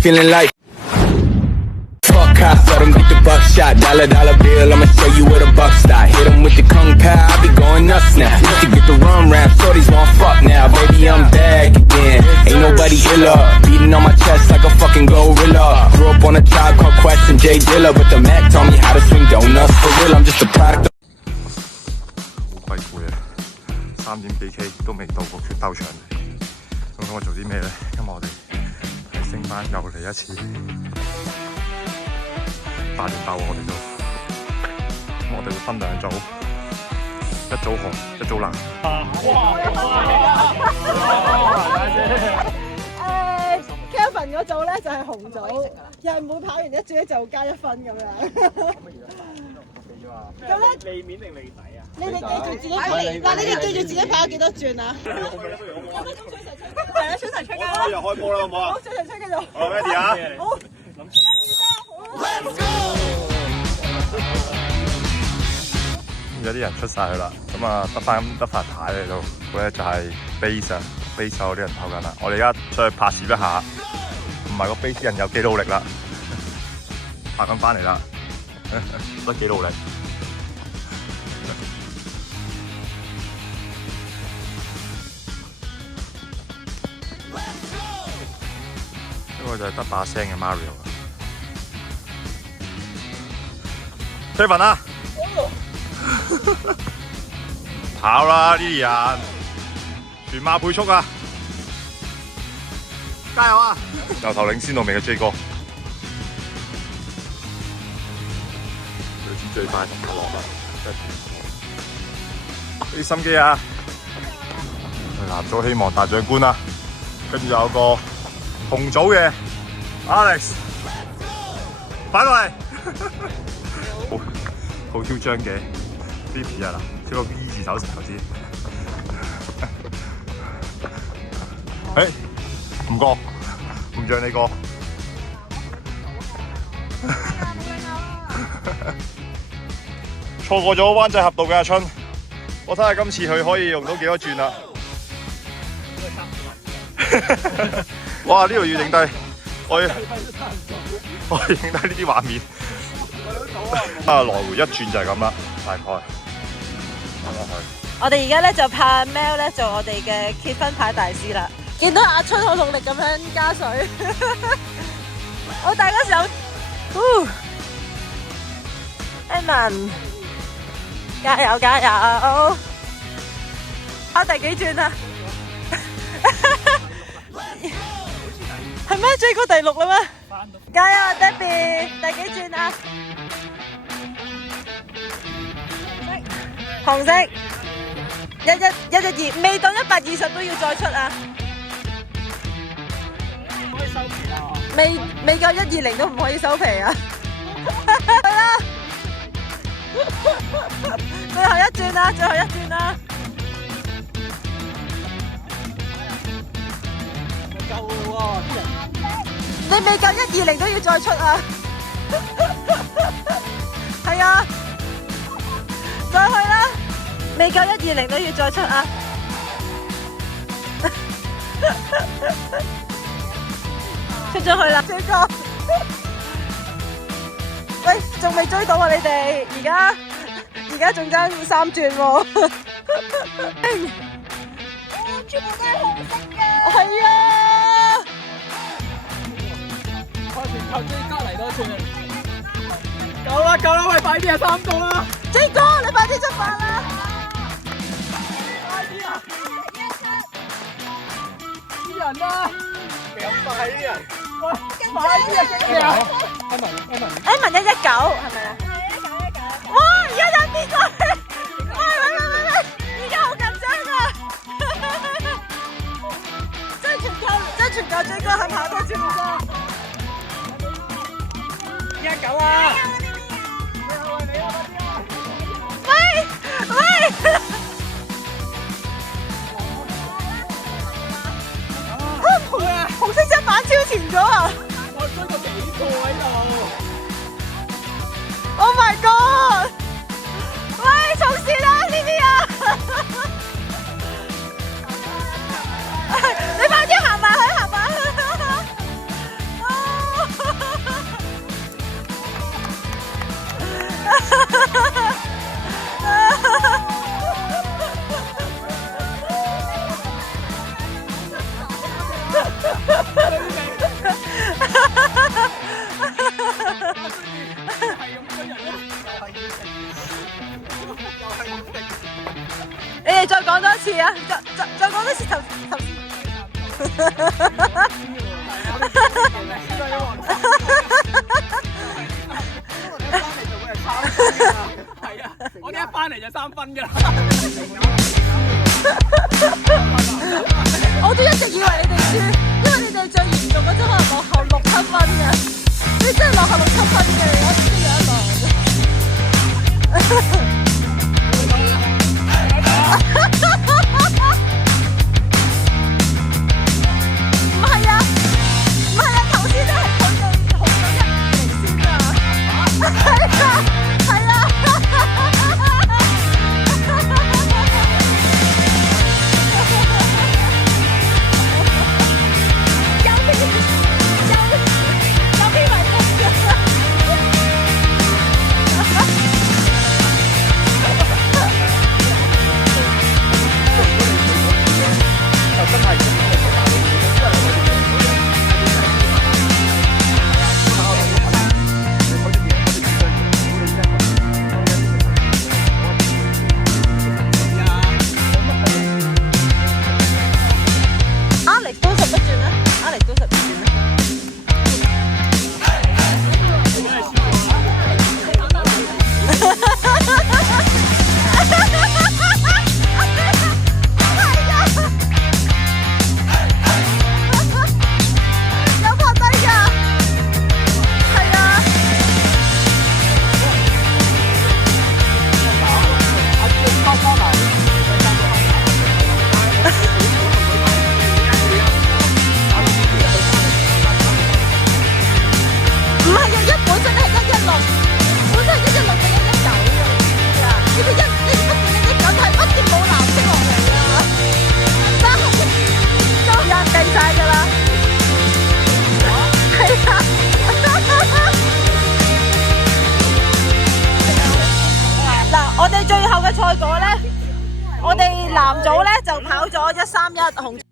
feeling like fuck cops, let them get the buckshot. Dollar bill, I'ma show you where the buck stop. Hit them with the kung pao, I be going nuts now. Used to get the rum rap, shorties want fuck now. Baby, I'm back again, ain't nobody iller. Beating on my chest like a fucking gorilla. Grew up on a Tribe Called Quest and Jay Dilla, but the Mac taught me how to swing donuts. For real, I'm just a product of 好鬼攰啊！3點幾 K 都未到個決鬥場，咁我做啲咩咧？今日我哋喺升班又嚟一次8連鬥，我哋會分兩組，一組紅，一組藍。Kevin 嗰組咧就係紅組，又係每跑完一轉咧就加1分咁樣。咁咧，利面定利底啊？你哋記住自己跑，嗱你哋記住自己跑幾多轉啊？有分鐘出齊出，係啊，出齊出㗎啦！又開波啦，好唔好啊？好，出齊出繼續。好 ，ready 啊？好。有啲人出晒去啦，咁啊得翻牌喺度，嗰咧就係 base 啊 ，base 嗰啲人跑緊啦。我哋而家出去拍攝一下，唔係個 base 人有幾努力啦，拍緊翻嚟啦，得幾努力。呢個就係得把聲嘅 Mario 啊 ，Kevin 啊！跑啦呢啲人，全馬配速啊！加油啊！由頭領先到尾嘅 J 哥，最快同佢落啦，俾心機啊！男組希望大獎冠啊，跟住有個紅組嘅 Alex 返過嚟，好囂張嘅。VP 啊啦，即個 V 字手成頭先。誒，唔過，唔讓你過。錯過咗灣仔峽道嘅阿春，我睇下今次佢可以用到幾多轉啦。哇！呢度要影低，我要影低呢啲畫面。啊，來回一轉就係咁啦，大概。我哋而家咧就派 Mel 咧做我哋嘅結婚牌大師啦。見到阿春好努力咁樣加水，好大嗰時候 ，Evan 加油加油！跑第幾轉啊？係咩？追過第6啦咩？加油 ，Debbie！ 第幾轉啊？紅色112，未到120都要再出啊！可以收皮啦！未夠120都唔可以收皮啊！係啦，最後一轉啦，最後一轉啦！夠喎，啲人！你未夠120都要再出啊！係啊！再去啦，未夠120都要再出啊！出咗去啦，追哥！喂，仲未追到啊！你哋而家仲爭3轉喎。全部都係紅色嘅。係啊！我全靠 J 哥嚟多轉。夠啦！喂，快啲啊，3個啦！ J 哥，你快啲出發啦！快啲啊！啲人啊，咁快啲人！喂，快啲啊！幾啊 ？Evan 119係咪啊？哇！而家有邊個？喂！而家好緊張啊！真係全靠 J 哥肯跑多次唔多。119啊！紅色隻板超前咗啊！我追過幾個喺度。Oh my god！ 喂，從事啦呢啲啊！你快啲行埋去，行埋去！啊！係啊，我哋一翻嚟就3分㗎啦。我都一直以為你哋輸，因為你哋最嚴重嗰陣可能落後6、7分嘅，你真係落後6、7分嘅，我輸咗一輪。唔係啊，頭先都係佢哋紅咗1-0先啊，係啊。我哋最後嘅賽果咧，我哋男組咧就跑咗131紅。